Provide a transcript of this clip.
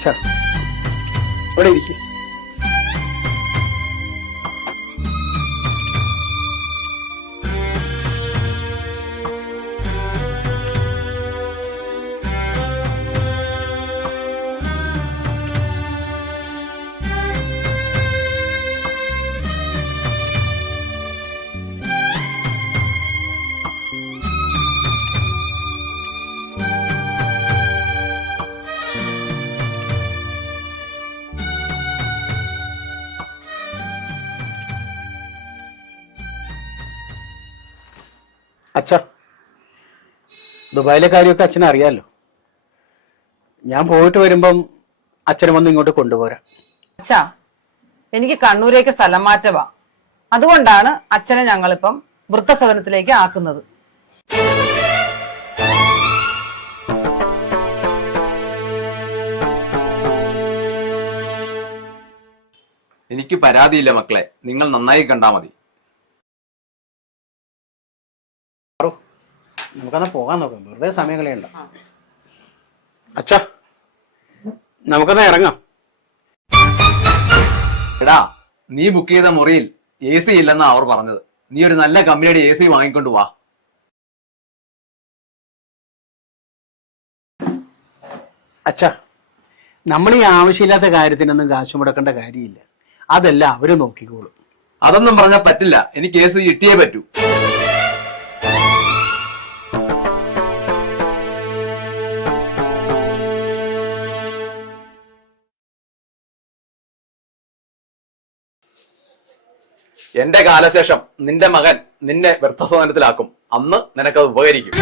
അച്ഛാ ഇവിടെ ഇരിക്കും. അച്ഛാ ദുബായിലെ കാര്യമൊക്കെ അച്ഛനെ അറിയാലോ. ഞാൻ പോയിട്ട് വരുമ്പം അച്ഛനെ വന്ന് ഇങ്ങോട്ട് കൊണ്ടുപോരാ. അച്ഛാ എനിക്ക് കണ്ണൂരേക്ക് സ്ഥലം മാറ്റവാ, അതുകൊണ്ടാണ് അച്ഛനെ ഞങ്ങളിപ്പം വൃദ്ധസദനത്തിലേക്ക് ആക്കുന്നത്. എനിക്ക് പരാതിയില്ല മക്കളെ, നിങ്ങൾ നന്നായി കണ്ടാ മതി. നമുക്കന്നാ പോകാൻ നോക്കാം, വെറുതെ സമയം കളയണ്ട. അച്ഛാ നമുക്കെന്നാ ഇറങ്ങാം. എടാ, നീ ബുക്ക് ചെയ്ത മുറിയിൽ AC ഇല്ലെന്നാ അവർ പറഞ്ഞത്. നീ ഒരു നല്ല കമ്പനിയുടെ AC വാങ്ങിക്കൊണ്ട് വാ. അച്ഛാ നമ്മൾ ഈ ആവശ്യമില്ലാത്ത കാര്യത്തിനൊന്നും കാശ് മുടക്കേണ്ട കാര്യമില്ല, അതെല്ലാം അവര് നോക്കിക്കോളും. അതൊന്നും പറഞ്ഞാൽ പറ്റില്ല, എനിക്ക് AC കിട്ടിയേ പറ്റൂ. എന്റെ കാലശേഷം നിന്റെ മകൻ നിന്നെ വൃദ്ധസദനത്തിലാക്കും, അന്ന് നിനക്കത് ഉപകരിക്കും.